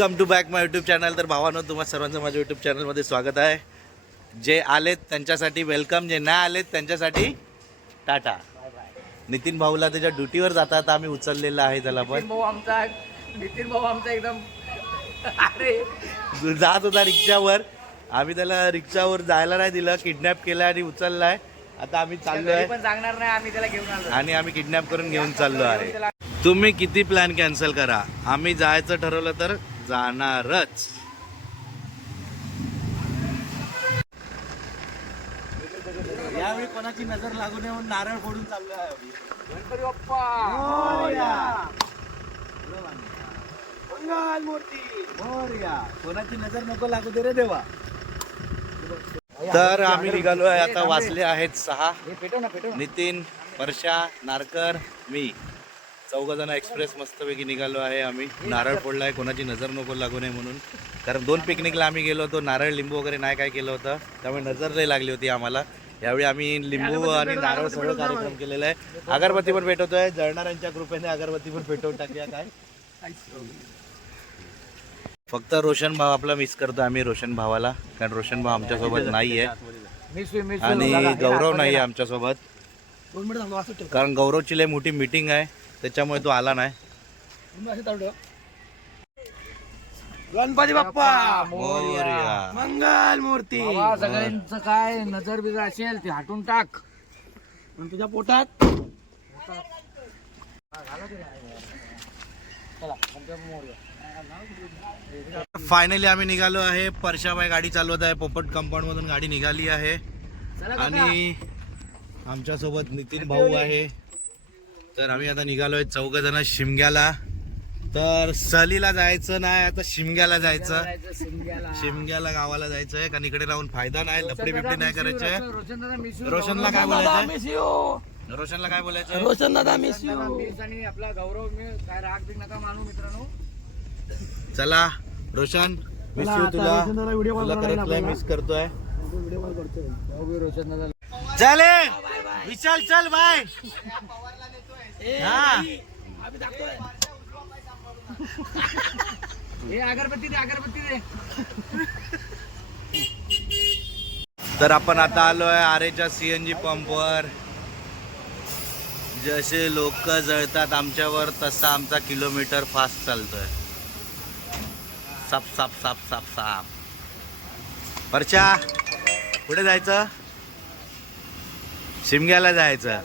Welcome to back my YouTube channel. तर भावांनो, तुम्हा सर्वांचं माझ्या यूट्यूब चॅनलमध्ये स्वागत आहे. जे आलेत त्यांच्यासाठी वेलकम, जे नाही आलेत त्यांच्यासाठी टाटा. नितीन भाऊला त्याच्या ड्युटीवर जातात आम्ही उचललेलं आहे त्याला. पण नितीन भाऊ आमचा एकदम अरे जात होता रिक्षावर, आम्ही त्याला रिक्षावर जायला नाही दिलं, किडनॅप केलं आणि उचललाय. आता आम्ही चाललो आहे पण सांगणार नाही, आम्ही त्याला घेऊन आलो आणि आम्ही किडनॅप करून घेऊन चाललो आहे. तुम्ही किती प्लॅन कॅन्सल करा, आम्ही जायचं ठरवलं तर जाणारच. यावेळी कोणाची नजर लागू नये म्हणून नारळ फोडून चाललो आहे. गणपती बाप्पा मंगल मूर्ती मोरया. कोणाची नजर नको लागू दे रे देवा. तर आम्ही निघालो आहे आता. वाजले आहेत 6. नितीन, परशा, नारकर, मी चौघजण एक्सप्रेस मस्तपैकी निघालो आहे. आम्ही नारळ फोडलाय, कोणाची नजर नको लागू नये म्हणून. कारण 2 पिकनिकला आम्ही गेलो होतो, नारळ लिंबू वगैरे नाही काय केलं होतं, त्यामुळे नजर नाही लागली होती आम्हाला. यावेळी आम्ही लिंबू आणि नारळ सगळं कार्यक्रम केलेला आहे. अगरबत्ती पण पेटवतोय, जळणाऱ्यांच्या कृपेने अगरबत्ती पण पेटवून टाकूया. काय फक्त रोशन भाव आपला मिस करतो आम्ही, रोशन भावाला. कारण रोशन भाव आमच्यासोबत नाही आहे आणि गौरव नाही आहे आमच्यासोबत. कारण गौरवची लय मोठी मीटिंग आहे, त्याच्यामुळे तो आला नाही. गणपती बाप्पा मोरया. मंगल मूर्ती. सगळ्यांचं काय नजर बिजर असेल ते हटून टाक तुझ्या पोटात. फायनली आम्ही निघालो आहे. परशाबाई गाडी चालवत आहे, पोपट कंपाऊंड मधून गाडी निघाली आहे आणि आमच्यासोबत नितीन भाऊ आहे. तर आम्ही आता निघालोय 4 जण शिमग्याला. तर सहलीला जायचं नाही, आता शिमग्याला जायचं. शिमग्याला गावाला जायचं आहे, कारण इकडे राहून फायदा नाही, लपडी बिपडी नाही करायचंय. रोशनला काय बोलायचं? रोशनला काय बोलायचं? रोशन दादा मिस यू. आणि आपला गौरव काय राग बिग नका मानू मित्रांनो. चला रोशन, मिस यू तुला. तुला करत मिस करतोय. रोशन दादा चले विशाल, चल बाय. हा अगरबत्ती दे, अगरबत्ती दे. तर आपण आता आलोय आरेच्या सीएनजी पंपवर. जसे लोक जळतात आमच्यावर, तसा आमचा किलोमीटर फास्ट चालतोय. साप साप साप साप साप. परचा, कुठे जायचं? शिमग्याला जायचं.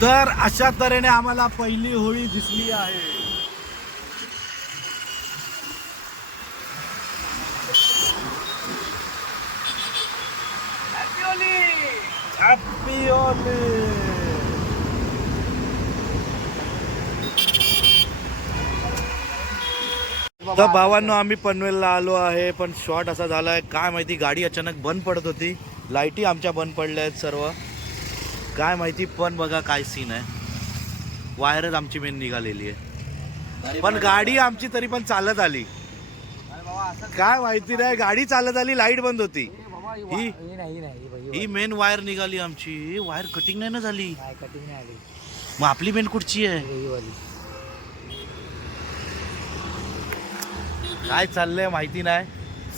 तर अशा तऱ्हेने आम्हाला पहिली होळी दिसली आहे. Happy Holy. तर भावांनो, आम्ही पनवेलला आलो आहे, पण शॉट असा झालाय काय माहिती, गाडी अचानक बंद पडत होती. लाईटी आमच्या बंद पडल्या आहेत सर्व, काय माहिती. पण बघा काय सीन आहे, वायरच आमची मेन निघालेली आहे, पण गाडी आमची तरी पण चालत आली. काय माहिती नाही, गाडी चालत आली, लाईट बंद होती. ही मेन वायर निघाली आमची. वायर कटिंग नाही ना झाली, मग आपली मेन कुठची आहे? काय चाललंय माहिती नाही.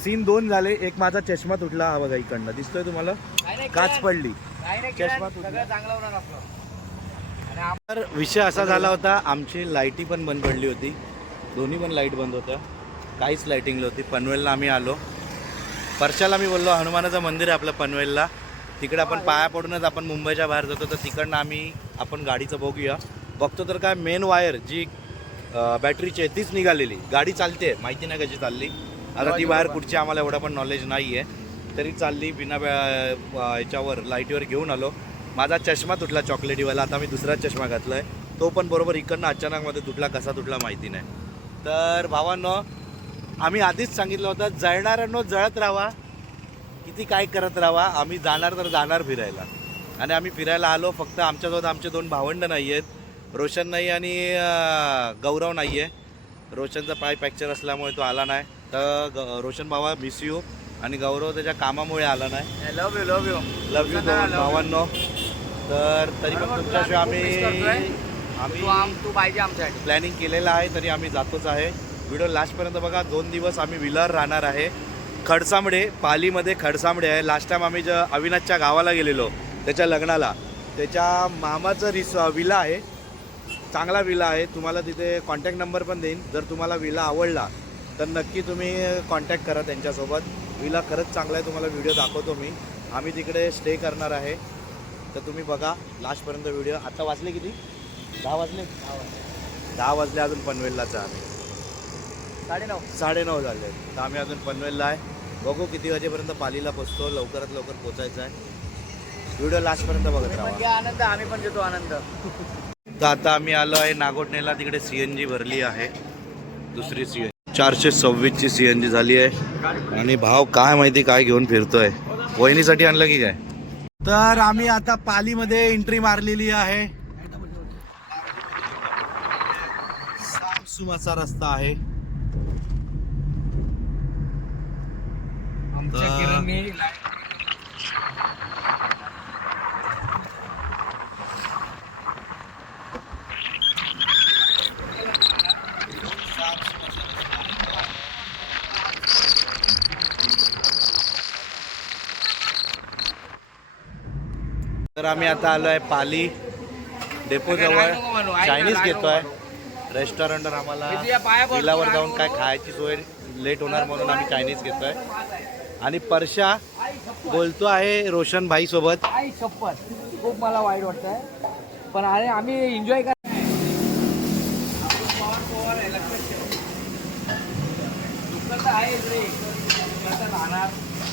सीन 2 झाले. एक माझा चष्मा तुटला, हा बघा इकडनं दिसतोय तुम्हाला, काच पडली, चष्मा तुटला. तर विषय असा झाला होता, आमची लाईटी पण बंद पडली होती, दोन्ही पण लाईट बंद होत्या, काहीच लाईटिंग नव्हती. पनवेलला आम्ही आलो. परशाला मी बोललो हनुमानाचं मंदिर आहे आपलं पनवेलला, तिकडे आपण पाया पडूनच आपण मुंबईच्या बाहेर जातो. तर तिकडनं आपण गाडीचं बघूया. बघतो तर काय मेन वायर जी बॅटरीची आहे तीच निघालेली. गाडी चालते, माहिती नाही कशी चालली. आता ती वायर कुठची आम्हाला एवढं पण नॉलेज नाही आहे, तरी चालली बिना याच्यावर लाईटीवर घेऊन आलो. माझा चष्मा तुटला चॉकलेटीवाला, आता मी दुसरा चष्मा घातला आहे, तो पण बरोबर इकडनं अचानकमध्ये तुटला, कसा तुटला माहिती नाही. तर भावांनो, आम्ही आधीच सांगितलं होतं जळणाऱ्यांनो जळत राहा, किती काय करत राहा, आम्ही जाणार तर जाणार फिरायला. आणि आम्ही फिरायला आलो. फक्त आमच्यासोबत आमचे 2 भावंड नाही आहेत, रोशन नाही आणि गौरव नाही आहे. रोशनचा पाय फ्रॅक्चर असल्यामुळे तो आला नाही. तर रोशन भावा मिस यू, आणि गौरव त्याच्या कामामुळे आला नाही. Love you love you love you भावांनो. तर तरी पण तुमच्याशिवाय आम्ही तू पाहिजे आमच्यासाठी. प्लॅनिंग केलेलं आहे, तरी आम्ही जातोच आहे. व्हिडिओ लास्टपर्यंत बघा. 2 दिवस आम्ही विलावर राहणार आहे. खडसांबडे, पालीमध्ये खडसांबडे आहे. लास्ट टाइम आम्ही अविनाशच्या गावाला गेलेलो त्याच्या लग्नाला, त्याच्या मामाचं विला आहे. चांगला विला आहे. तुम्हाला तिथे कॉन्टॅक्ट नंबर पण देईन. जर तुम्हाला विला आवडला तर नक्की तुम्ही कॉन्टॅक्ट करा त्यांच्यासोबत. विला खरंच चांगला आहे. तुम्हाला व्हिडिओ दाखवतो मी. आम्ही तिकडे स्टे करणार आहे, तर तुम्ही बघा लास्टपर्यंत व्हिडिओ. आता वाजले किती? 10 वाजले. 10 वाजले. अजून पनवेललाच आहे आम्ही. 9:30 झाले. तर आम्ही अजून पनवेलला आहे. बघू किती वाजेपर्यंत पालीला पोचतो. लवकरात लवकर पोचायचं आहे. व्हिडिओ लास्टपर्यंत बघत राहा. आनंद, आम्ही पण घेतो आनंद. तर आता आम्ही आलो आहे नागोठणेला. तिकडे CNG भरली आहे, दुसरी CNG 426ची CNG झाली आहे. आणि भाव काय माहिती काय घेऊन फिरतोय. वहिनीसाठी आणलं की काय? तर आम्ही आता पालीमध्ये एंट्री मारलेली आहे. सामसुमाचा रस्ता आहे. आमच्या किरणने तर आम्ही आता आलो आहे पाली डेपो जवळ. चायनीज घेतोय रेस्टॉरंटवर. आम्हाला विलावर जाऊन काय खायची सोय लेट होणार म्हणून आम्ही चायनीज घेतोय. आणि परशा बोलतो आहे रोशन भाई सोबत. आई शपथ, खूप मला वाईट वाटतंय, पण अरे आम्ही एन्जॉय कर.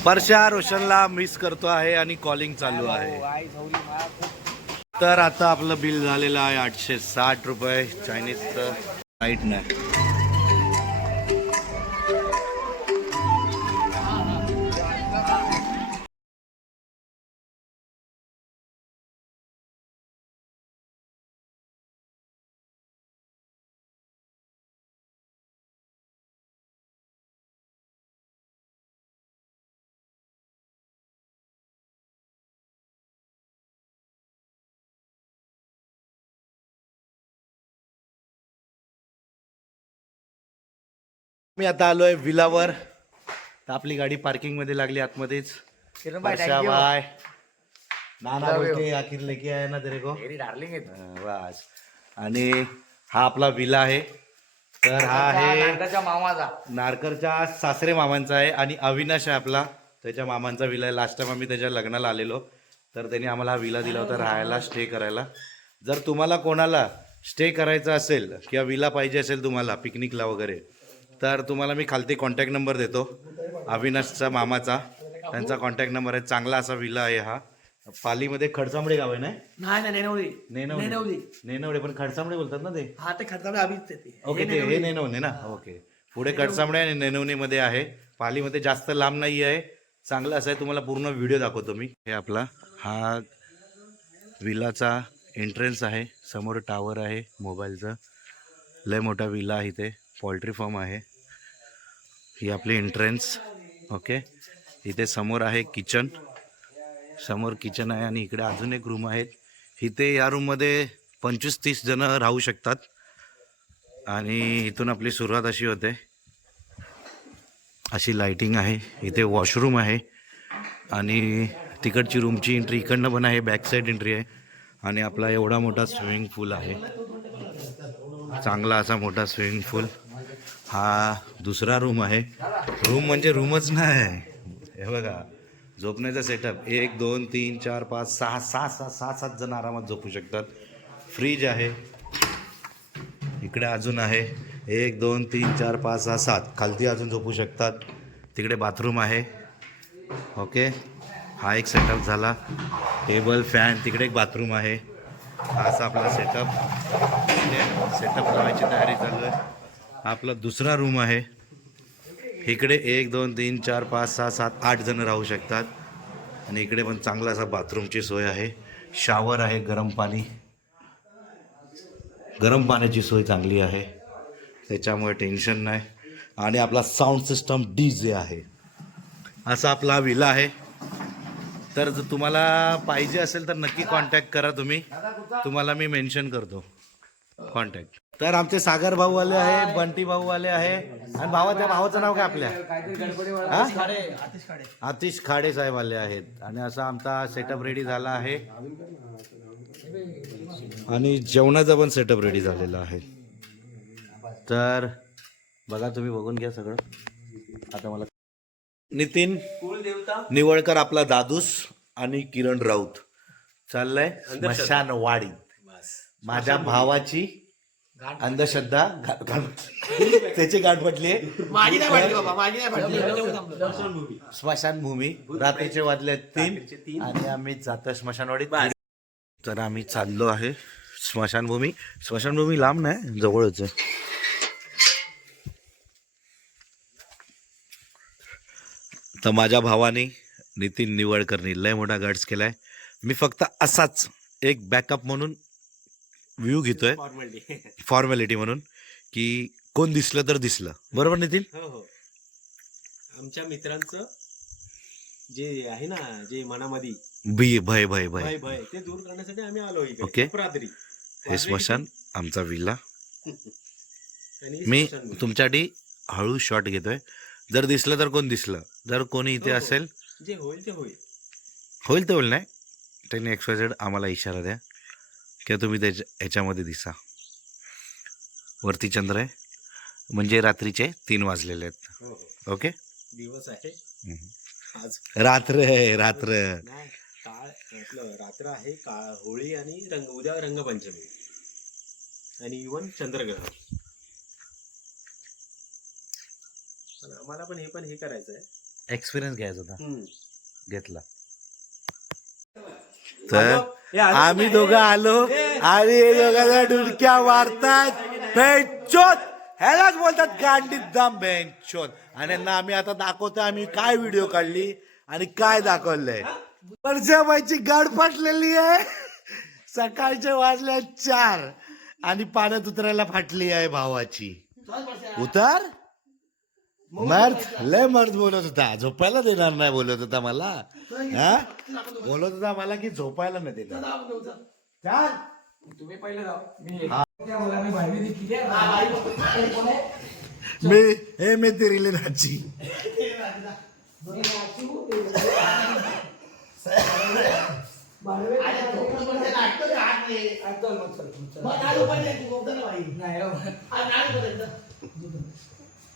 परशा रोशनला मिस करतो आहे आणि कॉलिंग चालू आहे. तर आता आपलं बिल झालेलं आहे 860 रुपये चायनीजचं. राईट नाही. मी आता आलोय विलावर. तर आपली गाडी पार्किंग मध्ये लागली आतमध्येच. परशा बाय नाना बोलते आखिर लेके आया ना तेरे को. डार्लिंग बस. आणि हा आपला विला आहे. तर हा आहे मामाचा, नारकरच्या सासरे मामांचा आहे. आणि अविनाश आहे आपला, त्याच्या मामांचा विला आहे. लास्ट टाइम आम्ही त्याच्या लग्नाला आलेलो, तर त्यांनी आम्हाला हा विला दिला होता राहायला, स्टे करायला. जर तुम्हाला कोणाला स्टे करायचं असेल किंवा विला पाहिजे असेल तुम्हाला पिकनिकला वगैरे, तर तुम्हाला मी खालती कॉन्टॅक्ट नंबर देतो अविनाशचा मामाचा. त्यांचा कॉन्टॅक्ट नंबर आहे. चांगला असा विला आहे हा. पालीमध्ये खडसांबडे गाव आहे ना? नेनवडे पण खडसांबडे बोलतात ना ते. हा ते खडसांबडे. ओके, ते हे नेनवणे ना. ओके, पुढे खडसांबडे आणि नेनवणीमध्ये आहे. पालीमध्ये जास्त लांब नाही आहे. चांगलं असं आहे. तुम्हाला पूर्ण व्हिडिओ दाखवतो मी. हे आपला हा विलाचा एंट्रन्स आहे. समोर टावर आहे मोबाईलचं. लय मोठा विला आहे इथे. पोल्ट्री फार्म आहे. ही आपली एंट्रन्स. ओके, इथे समोर आहे किचन. समोर किचन आहे आणि इकडे अजून एक रूम आहे. इथे या रूममध्ये 25-30 जण राहू शकतात. आणि इथून आपली सुरुवात अशी होते. अशी लाईटिंग आहे. इथे वॉशरूम आहे आणि तिकडची रूमची एंट्री इकडनं पण आहे. बॅक साईड एंट्री आहे. आणि आपला एवढा मोठा स्विमिंग पूल आहे. चांगला असा मोठा स्विमिंग पूल. हा दुसरा रूम आहे. रूम म्हणजे रूमच नाही. हे बघा झोपण्याचा सेटअप. 1 2 3 4 5 6 7 जण आरामात झोपू शकतात. फ्रीज आहे इकडे. अजून आहे 1 2 3 4 5 6 7. खालती अजून झोपू शकतात. तिकडे बाथरूम आहे. ओके, हा एक सेटअप झाला. Table fan. तिकडे एक बाथरूम आहे. हा असा आपला सेटअप लावायची तयारी चालू आहे. आपला दुसरा रूम आहे. इकडे 1 2 3 4 5 6 7 8 जण राहू शकतात. आणि इकडे पण चांगला असा बाथरूमची सोय आहे. शॉवर आहे. गरम पाण्याची सोय चांगली आहे, त्याच्यामुळे टेन्शन नाही. आणि आपला साऊंड सिस्टम DJ आहे. असा आपला विला आहे. तर जर तुम्हाला पाहिजे असेल तर नक्की कॉन्टॅक्ट करा तुम्ही, तुम्हाला मी मेन्शन करतो कॉन्टॅक्ट. तर आमचे सागर भाऊ आले आहे, बंटी भाऊ आले आहे, आणि त्या भावाचं नाव काय आपल्या हा? आतिश खाडे साहेब आले आहेत. आणि असा आमचा सेटअप रेडी झाला आहे आणि जेवणाचा पण सेटअप रेडी झालेला आहे. तर बघा तुम्ही बघून घ्या सगळं. आता मला नितीन निवळकर आपला दादूस आणि किरण राऊत चाललंय स्मशानवाडी. माझ्या भावाची अंधश्रद्धा त्याची गाठ पटली स्मशानभूमी. रात्रीचे वाजले 3 आणि आम्ही जातो स्मशानवाडीत. तर आम्ही चाललो आहे स्मशानभूमी. स्मशानभूमी लांब नाही, जवळच आहे. तर माझ्या भावाने नितीन निवळकरनी लय मोठा गट्स केलाय. मी फक्त असाच एक बॅकअप म्हणून व्ह्यू घेतोय, फॉर्मॅलिटी म्हणून, की कोण दिसलं तर दिसलं. बरोबर नितीन? हो. आमच्या मित्रांचं जे आहे ना, जे मनामध्ये भय भय ते दूर करण्यासाठी आम्ही आलो इकडे. ओके. रात्री हे स्मशान आमचा विल्ला. आणि मी स्मशानभूमी. तुमच्यासाठी हळू शॉट घेतोय. जर दिसलं तर कोण दिसलं, जर कोणी इथे हो. असेल जे होईल ते होईल. होईल तर होईल, नाही त्यांनी XYZ आम्हाला इशारा द्या किंवा तुम्ही ह्याच्यामध्ये दिसा. वरती चंद्र आहे म्हणजे रात्रीचे 3 वाजलेले आहेत. हो. ओके. दिवस आहे आज, रात्र आहे, रात्र. नाही काळ आपलं रात्र आहे. काळ होळी आणि उद्या रंगपंचमी आणि इवन चंद्रग्रहण. पण आम्हाला पण हे करायचं आहे. एक्सपिरियन्स घ्यायचा होता, हम्म. घेतला. तर आम्ही दोघं आलो आणि हे दोघांना डुलक्या मारतात. बेंचोत ह्यालाच बोलतात गांडीत दाम बेंचोत. आणि यांना आम्ही आता दाखवतो आम्ही काय व्हिडिओ काढली आणि काय दाखवलंय. परजाबाईची गाड फाटलेली आहे. सकाळचे वाजले 4 आणि पाण्यात उतरायला फाटली आहे भावाची. उतर लय मर्द बोलत होता, झोपायला देणार नाही बोलत होता मला. हा बोलत होता मला की झोपायला नाही देणार. तुम्ही पहिले जाऊ. मी तेरी नाची.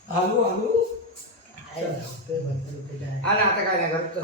आलू आता काय नाही करत.